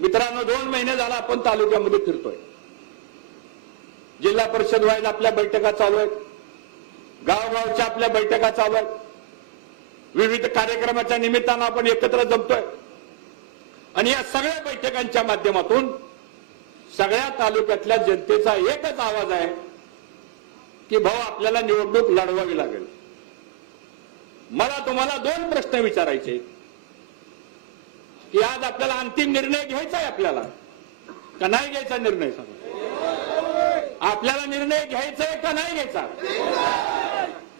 मित्रांनो, 2 महिने झाला आपण तालुक्यामध्ये फिरतोय. जिल्हा परिषद वाईज आपल्या बैठका चालू आहेत, गावगावच्या आपल्या बैठका चालू आहेत, विविध कार्यक्रमाच्या निमित्तानं आपण एकत्र जमतोय आणि या सगळ्या बैठकांच्या माध्यमातून सगळ्या तालुक्यातल्या जनतेचा एकच आवाज आहे की भाऊ आपल्याला निवडणूक लढवावी लागेल. मला तुम्हाला 2 प्रश्न विचारायचे की आज आपल्याला अंतिम निर्णय घ्यायचा आहे आपल्याला का नाही घ्यायचा निर्णय? सांगा, आपल्याला निर्णय घ्यायचा आहे का नाही घ्यायचा?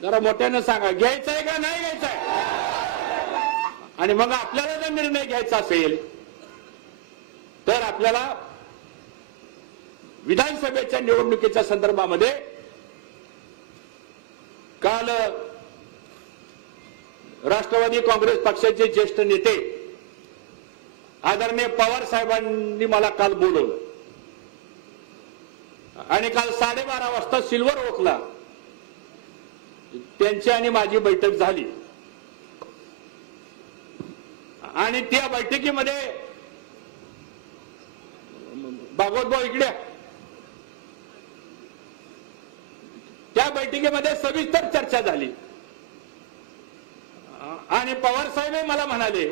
जरा मोठ्यानं सांगा, घ्यायचा आहे का नाही घ्यायचा आहे? आणि मग आपल्याला जर निर्णय घ्यायचा असेल तर आपल्याला विधानसभेच्या निवडणुकीच्या संदर्भामध्ये काल राष्ट्रवादी काँग्रेस पक्षाचे ज्येष्ठ नेते आदरणीय पवार साहेबांनी मला काल बोलवलं आणि काल 12:30 वाजता सिल्वर ओकला त्यांची आणि माझी बैठक झाली. आणि त्या बैठकीमध्ये भागवतभाऊ इकडे, त्या बैठकीमध्ये सविस्तर चर्चा झाली आणि पवार साहेब मला म्हणाले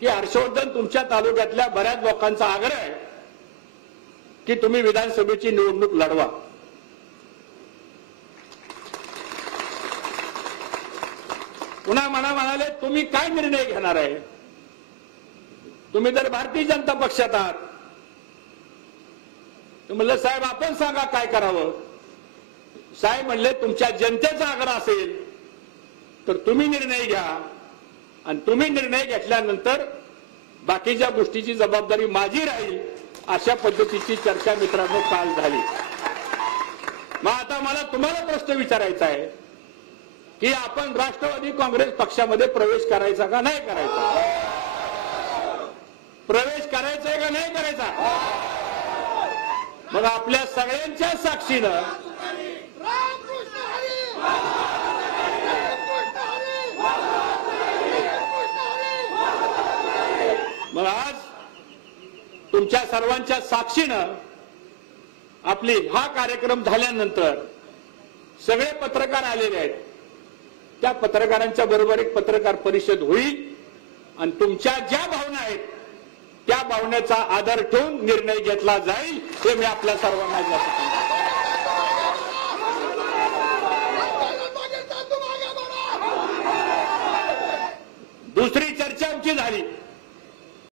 की हर्षवर्धन, तुमच्या तालुक्यातल्या बऱ्याच लोकांचा आग्रह आहे की तुम्ही विधानसभेची निवडणूक लढवा. पुन्हा मला म्हणाले, तुम्ही काय निर्णय घेणार आहे? तुम्ही जर भारतीय जनता पक्षात आहात तर म्हणलं साहेब आपण सांगा काय करावं. साहेब म्हणले, तुमच्या जनतेचा आग्रह असेल तर तुम्ही निर्णय घ्या आणि तुम्ही निर्णय घेतल्यानंतर बाकीच्या गोष्टीची जबाबदारी माझी राहील. अशा पद्धतीची चर्चा मित्रांनो काल झाली. मग आता मला तुम्हाला प्रश्न विचारायचा आहे की आपण राष्ट्रवादी काँग्रेस पक्षामध्ये प्रवेश करायचा का नाही करायचा? प्रवेश करायचा आहे का नाही करायचा? मग आपल्या सगळ्यांच्या साक्षीनं मग आज तुमच्या सर्वांच्या साक्षीनं आपली हा कार्यक्रम झाल्यानंतर सगळे पत्रकार आलेले आहेत. त्या पत्रकारांच्या बरोबर एक पत्रकार परिषद होईल आणि तुमच्या ज्या भावना आहेत त्या भावनेचा आदर ठेवून निर्णय घेतला जाईल हे मी आपल्या सर्वांना सांगतो.